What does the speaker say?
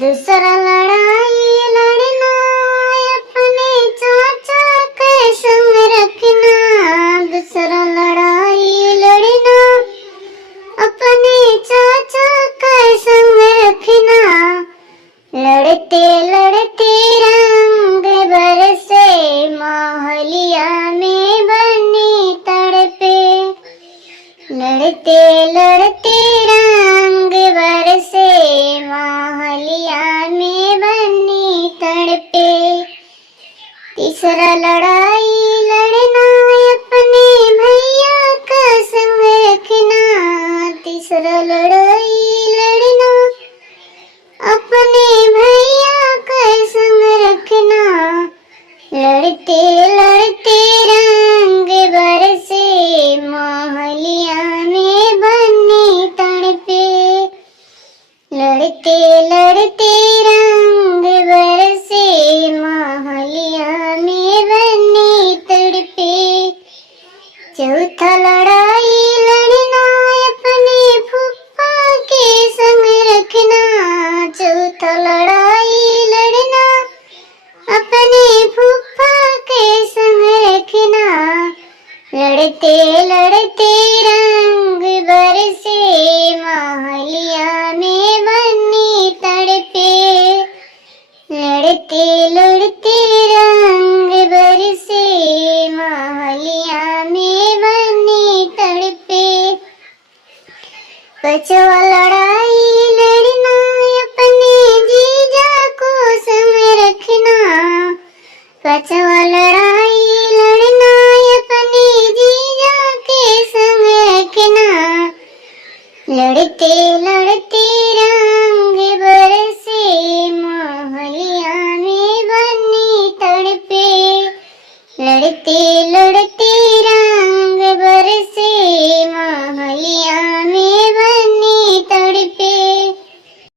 दूसरा लड़ाई लड़ना अपने चाचा के संग रखना। दूसरा लड़ाई लड़ना अपने चाचा के संग रखना। लड़ते लड़ते रंग बरसे मोहलिया में बनी तड़पे। लड़ते लड़ते रंग बरसे मोहलिया में बनी तड़पे। तीसरा लड़ाई लड़ना अपने भैया का संग रखना। तीसरा लड़ाई लड़ना अपने भैया का संग रखना। लड़ते लड़ते रंग बरसे मोहलिया में बनी तड़पे। लड़ते लड़ते रंग बरसे मोहलिया में बनी तड़पे। चौथा लड़ाई लड़ना अपने फूफा के संग रखना। चौथा लड़ाई लड़ना अपने फूफा के संग रखना। लड़ते लड़ते रंग बरसे मोहलिया में बनी तड़पे। लड़ते लड़ते रंग बरसे मोहलिया में बनी तड़पे। पांचवा लड़ाई लड़ना अपने जीजा को संग रखना। पांचवा लड़ाई लड़ना अपने जीजा के संग रखना। लड़ते लड़ते रंग बरसे मोहलिया में बनी तड़पे। लड़ते लड़ते